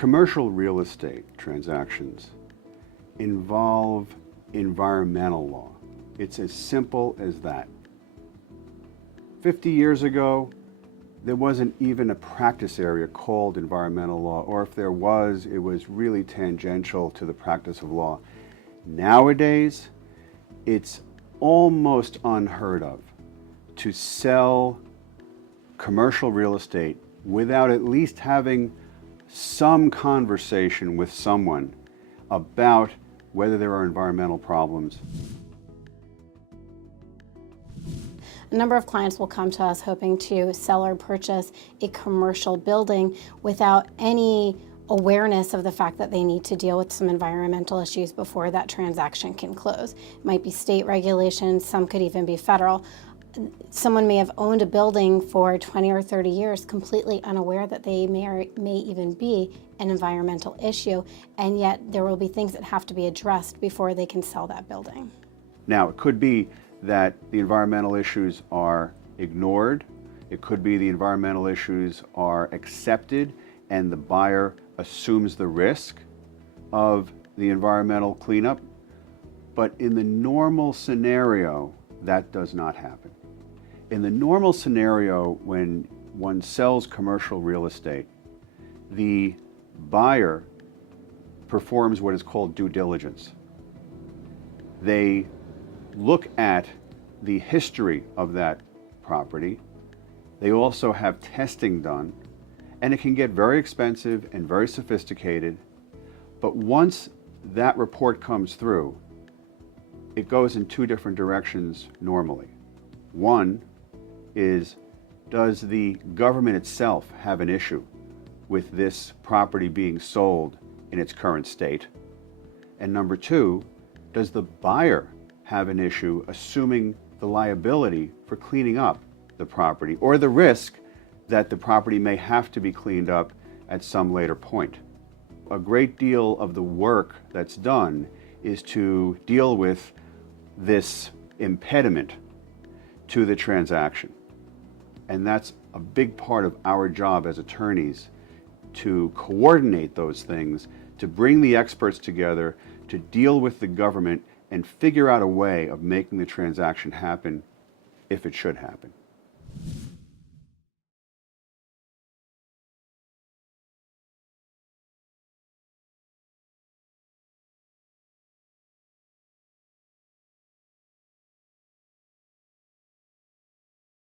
Commercial real estate transactions involve environmental law. It's as simple as that. 50 years ago, there wasn't even a practice area called environmental law, or if there was, it was really tangential to the practice of law. Nowadays, it's almost unheard of to sell commercial real estate without at least having some conversation with someone about whether there are environmental problems. A number of clients will come to us hoping to sell or purchase a commercial building without any awareness of the fact that they need to deal with some environmental issues before that transaction can close. It might be state regulations, some could even be federal. Someone may have owned a building for 20 or 30 years completely unaware that they may even be an environmental issue, and yet there will be things that have to be addressed before they can sell that building. Now, it could be that the environmental issues are ignored. It could be the environmental issues are accepted and the buyer assumes the risk of the environmental cleanup. But in the normal scenario, that does not happen. In the normal scenario, when one sells commercial real estate, the buyer performs what is called due diligence. They look at the history of that property. They also have testing done, and it can get very expensive and very sophisticated. But once that report comes through, it goes in two different directions normally. One is, does the government itself have an issue with this property being sold in its current state? And number two, does the buyer have an issue assuming the liability for cleaning up the property or the risk that the property may have to be cleaned up at some later point? A great deal of the work that's done is to deal with this impediment to the transaction. And that's a big part of our job as attorneys, to coordinate those things, to bring the experts together, to deal with the government and figure out a way of making the transaction happen if it should happen.